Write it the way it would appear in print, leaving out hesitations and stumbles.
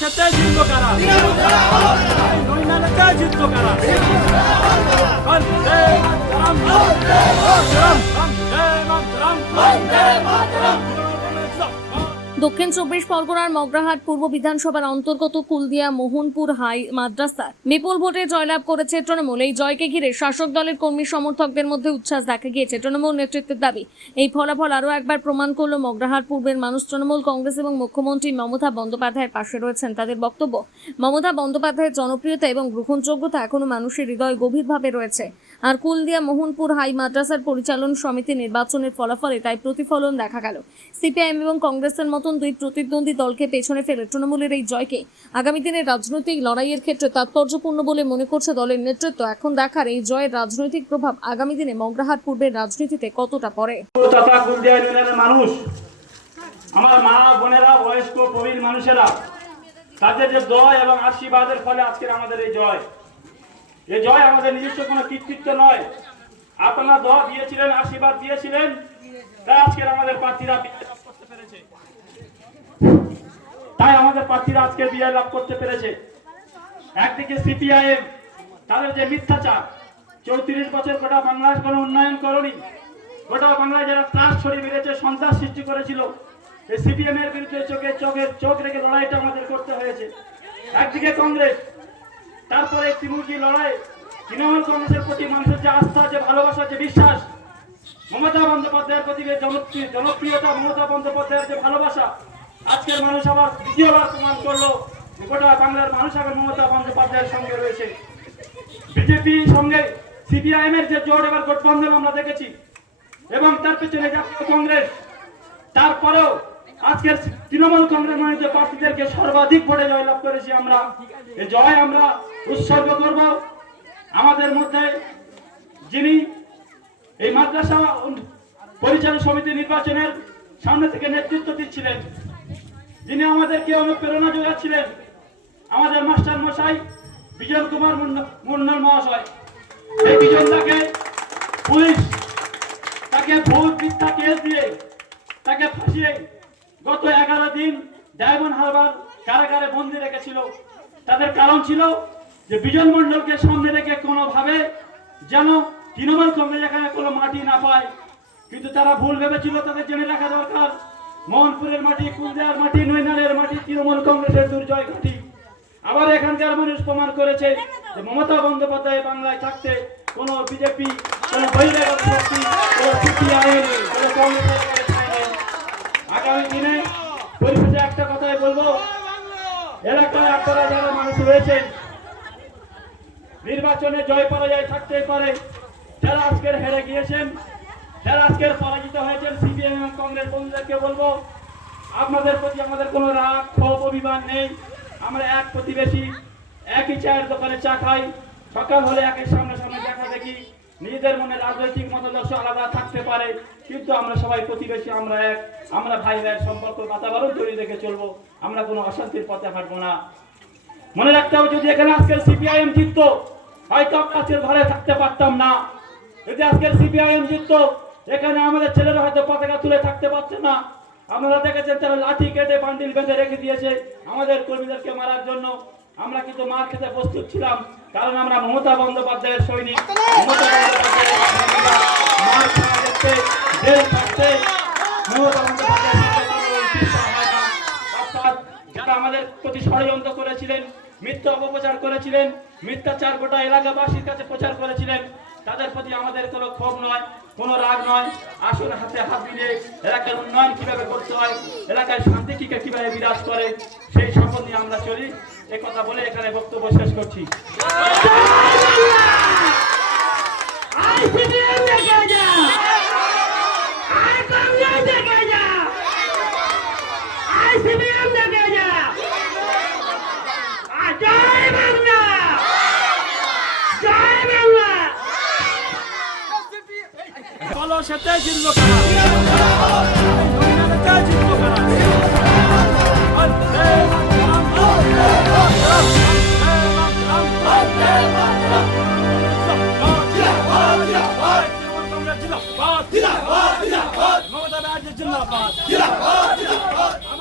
সেতে জিতবো কারা? নৈনালেতে জিতবো কারা? বন্দে মাতরম, বন্দে মাতরম, বন্দে মাতরম, বন্দে মাতরম। দক্ষিণ 24 পরগনার মগরাহাট পূর্ব বিধানসভার অন্তর্গত কুলদিয়া মোহনপুর হাই মাদ্রাসা বিপুল ভোটে জয়লাভ করেছে তৃণমূল। এই জয়কে ঘিরে শাসক দলের কর্মী সমর্থকদের মধ্যে উচ্ছ্বাস দেখা গিয়েছে। তৃণমূল নেতৃত্বের দাবি, এই ফলাফল আরও একবার প্রমাণ করল মগরাহাট পূর্বের মানুষ তৃণমূল কংগ্রেস এবং মুখ্যমন্ত্রী মমতা বন্দ্যোপাধ্যায়ের পাশে রয়েছেন। তাদের বক্তব্য, মমতা বন্দ্যোপাধ্যায়ের জনপ্রিয়তা এবং গ্রহণযোগ্যতা এখনো মানুষের হৃদয়ে গভীরভাবে রয়েছে। আর কুলদিয়া মোহনপুর হাই মাদ্রাসার পরিচালন সমিতি নির্বাচনের ফলাফলে তাই প্রতিফলন দেখা গেল। সিপিআইএম এবং কংগ্রেসের মতন দুই প্রতিদ্বন্দ্বী দলকে পেছনে ফেলে তৃণমূলের এই জয়কে আগামী দিনের রাজনৈতিক লড়াইয়ের ক্ষেত্রে তাৎপর্যপূর্ণ বলে মনে করছে দলের নেতৃত্ব। এখন দেখার এই জয়ের রাজনৈতিক প্রভাব আগামী দিনে মগরাহাট পূর্বের রাজনীতিতে কতটা পড়ে। কুলদিয়া ইউনিয়নের মানুষ, আমার মা বোনেরা, বয়স্ক প্রবীণ মানুষেরা, তাদের যে জয় এবং আশীর্বাদের ফলে আজকের আমাদের এই জয়। এই জয় আমাদের নিজস্ব কোনো কৃতিত্ব নয়। আপনারা দোয়া দিয়েছিলেন, আশীর্বাদ দিয়েছিলেন, তাই আজকের আমাদের প্রার্থীরা আজকে বিজয় লাভ করতে পেরেছে। একদিকে সিপিআইএম তাদের যে মিথ্যাচার, 34 বছর গোটা বাংলায় কোনো উন্নয়ন করেনি, গোটা বাংলায় যারা ত্রাস ছড়িয়ে বেড়েছে, সন্ত্রাস সৃষ্টি করেছিল, এই সিপিএম এর বিরুদ্ধে চোখ রেখে লড়াইটা আমাদের করতে হয়েছে। একদিকে কংগ্রেস, তারপরে ত্রিমুখী লড়াই, তৃণমূল কংগ্রেসের প্রতি মানুষের যে আস্থা, যে ভালোবাসা, যে বিশ্বাস, মমতা বন্দ্যোপাধ্যায়ের প্রতি জনপ্রিয়তা, মমতা বন্দ্যোপাধ্যায়ের যে ভালোবাসা, আজকের মানুষ আবার দ্বিতীয়বার প্রমাণ করলো গোটা বাংলার মানুষ আবার মমতা বন্দ্যোপাধ্যায়ের সঙ্গে রয়েছে। বিজেপির সঙ্গে সিপিআইএম এর যে জোট, এবার গঠবন্ধন আমরা দেখেছি, এবং তার পেছনে জাতীয় কংগ্রেস। তারপরেও আজকের তৃণমূল কংগ্রেস মনোনীত প্রার্থীদেরকে সর্বাধিক ভোটে জয়লাভ করেছি আমরা। এই জয় আমরা উৎসর্গ করব আমাদের মধ্যে যিনি এই মাদ্রাসা পরিচালন সমিতি নির্বাচনের সামনে থেকে নেতৃত্ব দিচ্ছিলেন, যিনি আমাদেরকে অনুপ্রেরণা যোগাচ্ছিলেন, আমাদের মাস্টার মশাই বিজন কুমার মুন্ডল মহাশয়। এই বিজনদাকে পুলিশ তাকে ভূত মিথ্যা কেস দিয়ে তাকে ফাঁসিয়ে গত 11 দিন ডায়মন্ড হারবার কারাগারে বন্দী রেখেছিল। তাদের কারণ ছিল যে বিজন মন্ডলকে সামনে রেখে কোনোভাবে যেন তৃণমূল কংগ্রেস এখানে কোনো মাটি না পায়। কিন্তু তারা ভুল ভেবেছিল। তাদের জেনে রাখা দরকার, মোহনপুরের মাটি, কুলদিয়ার মাটি, নৈনালের মাটি তৃণমূল কংগ্রেসের দুর্জয় ঘাঁটি। আবার এখানকার মানুষ প্রমাণ করেছে যে মমতা বন্দ্যোপাধ্যায় বাংলায় থাকতে কোন বিজেপি, কোন বহিরাগত শক্তি, কোন সিপিআইএম, কোন কংগ্রেসের আগামী দিনে পরিশেষে একটা কথাই বলবো, এলাকায় আপনারা যারা মানুষ রয়েছেন, নির্বাচনে জয় পরাজয় থাকতেই পারে। যারা আজকের হেরে গিয়েছেন, যারা আজকের পরাজিত হয়েছেন, সিপিএম এবং কংগ্রেস বন্ধুদেরকে বলবো, আপনাদের প্রতি আমাদের কোনো রাগ, ক্ষোভ, অভিমান নেই। আমরা এক প্রতিবেশী, একই চায়ের দোকানে চা খাই, সকাল হলে একের সামনে সামনে দেখা দেখি। নিজেদের মনে রাজনৈতিক মতাদর্শ আলাদা থাকতে পারে, কিন্তু আমরা সবাই প্রতিবেশী, আমরা এক, আমরা ভাই ভাইয়ের সম্পর্ক বাতাবরণ তৈরি রেখে চলবো। আমরা কোনো অশান্তির পথে হাঁটবো না। মনে রাখতে হবে, যদি এখানে আজকের সিপিআইএম জিততো, হয়তো আমরা আজকের ঘরে থাকতে পারতাম না। যদি আজকের সিপিআইএম জিততো, এখানে আমাদের ছেলেরা হয়তো পতাকা তুলে থাকতে পারছে না। আপনারা দেখেছেন তারা লাঠি কেটে বান্ডিল বেঁধে রেখে দিয়েছে আমাদের কর্মীদেরকে মারার জন্য। আমরা কিন্তু মার খেতে প্রস্তুত ছিলাম, কারণ আমরা মমতা বন্দ্যোপাধ্যায়ের সৈনিক। মমতা বন্দ্যোপাধ্যায়ের মার খাওয়া দেখতে, জেল থাকতে মমতা অর্থাৎ যারা আমাদের প্রতি ষড়যন্ত্র করেছিলেন, মিথ্যা অপপ্রচার করেছিলেন, মিথ্যাচার গোটা এলাকাবাসীর কাছে প্রচার করেছিলেন, তাদের প্রতি আমাদের কোনো ক্ষোভ নয়, কোনো রাগ নয়। আসুন হাতে হাত মিলিয়ে এলাকার উন্নয়ন কিভাবে করতে হয়, এলাকায় শান্তি কিভাবে বিরাজ করে, সেই শপথ নিয়ে আমরা চলি। এই কথা বলে এখানে বক্তব্য শেষ করছি। সেতে জিতবো কারা? জিতবো কারা?